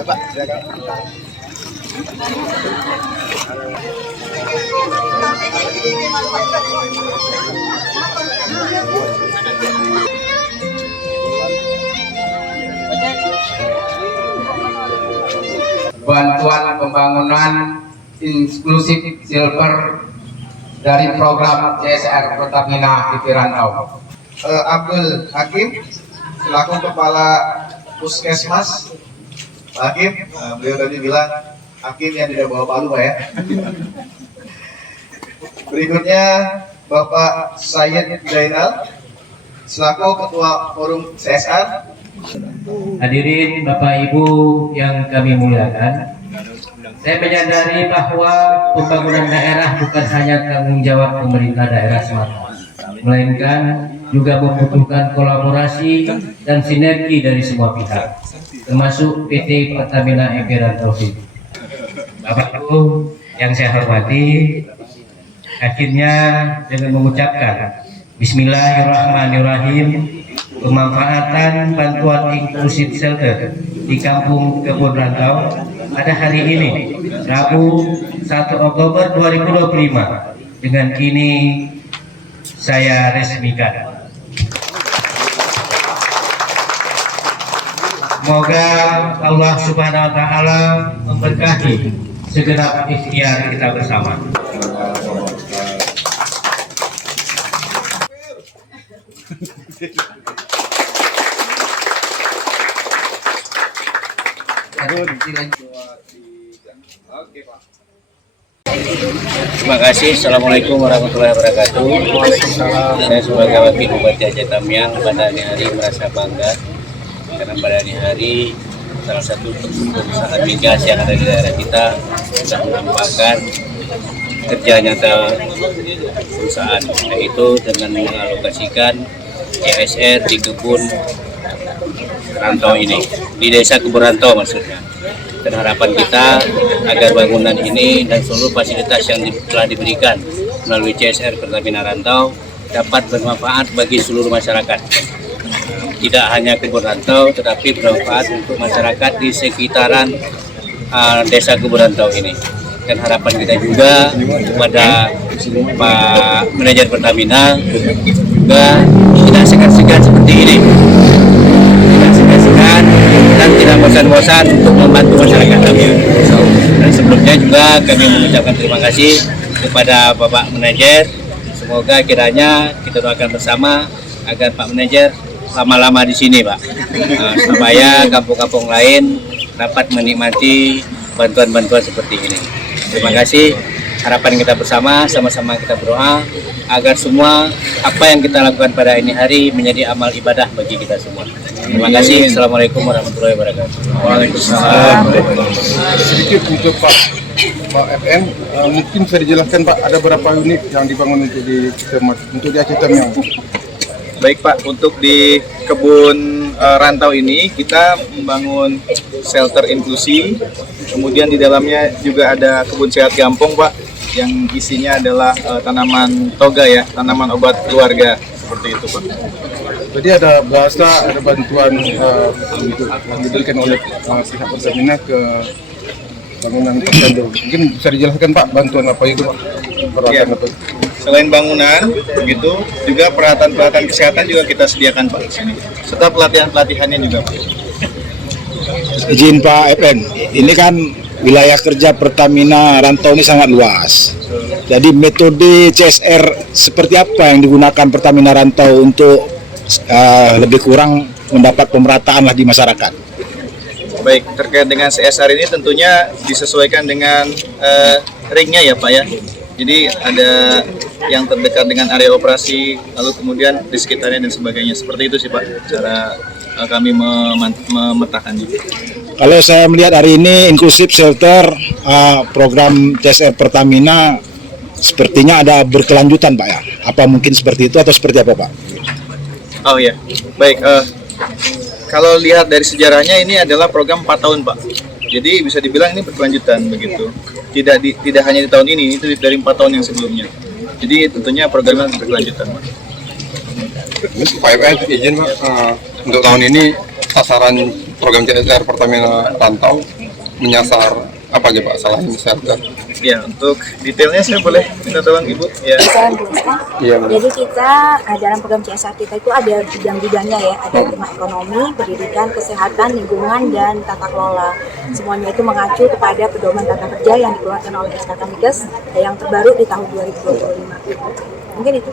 Coba, silakan. Bantuan pembangunan inklusif silver dari program CSR Pertamina IP Rantau. Abdul Hakim selaku Kepala Puskesmas. Pak Hakim, beliau tadi bilang Hakim yang tidak bawa palu Pak ya. Berikutnya Bapak Sayyid Zainal selaku Ketua Forum CSR. Hadirin Bapak Ibu yang kami muliakan, saya menyadari bahwa pembangunan daerah bukan hanya tanggung jawab pemerintah daerah semata, melainkan juga membutuhkan kolaborasi dan sinergi dari semua pihak, termasuk PT Pertamina IP Rantau. Bapak Ibu yang saya hormati, akhirnya dengan mengucapkan Bismillahirrahmanirrahim, pemanfaatan bantuan inklusif shelter di Kampung Kebun Rantau pada hari ini, Rabu 1 Oktober 2025, dengan kini saya resmikan. Semoga Allah Subhanahu wa Ta'ala memberkahi segenap ikhtiar kita bersama. Terima kasih. Assalamualaikum warahmatullahi wabarakatuh. Saya sebagai Wakil Bupati Aceh Tamiang pada hari merasa bangga karena pada hari salah satu perusahaan migas yang ada di daerah kita sudah menampakkan kerja nyata perusahaan, yaitu dengan mengalokasikan CSR di kebun rantau ini, di desa kebun rantau maksudnya. Dan harapan kita agar bangunan ini dan seluruh fasilitas yang telah diberikan melalui CSR Pertamina Rantau dapat bermanfaat bagi seluruh masyarakat. Tidak hanya kebun rantau, tetapi bermanfaat untuk masyarakat di sekitaran desa kebun rantau ini. Dan harapan kita juga kepada Pak Manajer Pertamina juga tidak segan-segan seperti ini. Dan tidak bosan-bosan untuk membantu masyarakat kami. Dan sebelumnya juga kami mengucapkan terima kasih kepada Bapak Manajer. Semoga kiranya kita doakan bersama agar Pak Manajer lama-lama di sini, Pak, supaya kampung-kampung lain dapat menikmati bantuan-bantuan seperti ini. Terima kasih. Harapan kita bersama, sama-sama kita berdoa agar semua apa yang kita lakukan pada ini hari menjadi amal ibadah bagi kita semua. Terima kasih. Assalamualaikum warahmatullahi wabarakatuh. Waalaikumsalam. Sedikit untuk Pak FM, mungkin bisa dijelaskan Pak, ada berapa unit yang dibangun untuk di Aceh Tamiang? Baik Pak, untuk di kebun rantau ini kita membangun shelter inklusi, kemudian di dalamnya juga ada kebun sehat gampong Pak, yang isinya adalah tanaman toga ya, tanaman obat keluarga, seperti itu Pak. Jadi ada bahasa, ada bantuan untuk yang diberikan oleh pihak Pertamina ke bangunan tertentu. Mungkin bisa dijelaskan Pak, bantuan apa itu Pak? Ya. Selain bangunan, begitu juga peralatan-peralatan kesehatan juga kita sediakan Pak di sini. Serta pelatihan-pelatihannya juga Pak. Izin Pak FN, ini kan wilayah kerja Pertamina Rantau ini sangat luas. Jadi metode CSR seperti apa yang digunakan Pertamina Rantau untuk lebih kurang mendapat pemerataan lah di masyarakat? Baik, terkait dengan CSR ini tentunya disesuaikan dengan ringnya ya Pak ya. Jadi ada yang terdekat dengan area operasi, lalu kemudian di sekitarnya dan sebagainya. Seperti itu sih Pak, cara kami memetakannya. Kalau saya melihat hari ini inklusif shelter program CSR Pertamina sepertinya ada berkelanjutan Pak ya. Apa mungkin seperti itu atau seperti apa Pak? Oh ya, baik. Kalau lihat dari sejarahnya ini adalah program 4 tahun Pak. Jadi bisa dibilang ini berkelanjutan begitu. Tidak hanya di tahun ini, itu dari 4 tahun yang sebelumnya. Jadi tentunya programnya berkelanjutan, Pak. Pak FN izin Pak, untuk tahun ini sasaran program CSR Pertamina Rantau menyasar apa gitu Pak selain shelter? Ya, untuk detailnya saya boleh minta tolong Ibu. Ya. Saya menjelaskan. Iya. Jadi kita dalam program CSR kita itu ada bidang-bidangnya ya, ada tema ekonomi, pendidikan, kesehatan, lingkungan, dan tata kelola. Semuanya itu mengacu kepada pedoman tata kerja yang dikeluarkan oleh SKK Migas yang terbaru di tahun 2025. Mungkin itu.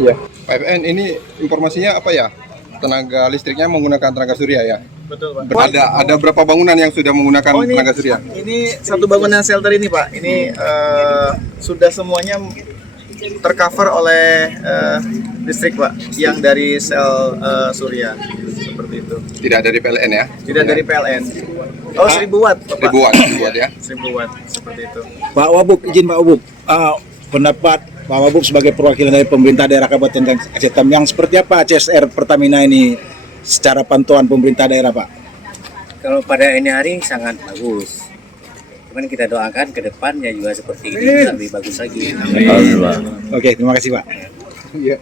Iya. Pak FN ini informasinya apa ya? Tenaga listriknya menggunakan tenaga surya ya? Betul, Pak. Ada berapa bangunan yang sudah menggunakan tenaga surya? Ini satu bangunan shelter ini, Pak. Ini sudah semuanya tercover oleh listrik, Pak, yang dari sel surya. Seperti itu. Tidak dari PLN ya? Tidak dari PLN. Oh, 1000 watt, Bapak. 1000 watt ya? 1000 watt, seperti itu. Pak Wabub, izin Pak Wabub, pendapat Pak Wabub sebagai perwakilan dari pemerintah daerah Kabupaten Aceh Tamiang, seperti apa CSR Pertamina ini secara pantauan pemerintah daerah, Pak? Kalau pada ini hari sangat bagus. Cuman kita doakan ke depannya juga seperti ini bisa lebih bagus lagi. Oke, terima kasih Pak. Iya.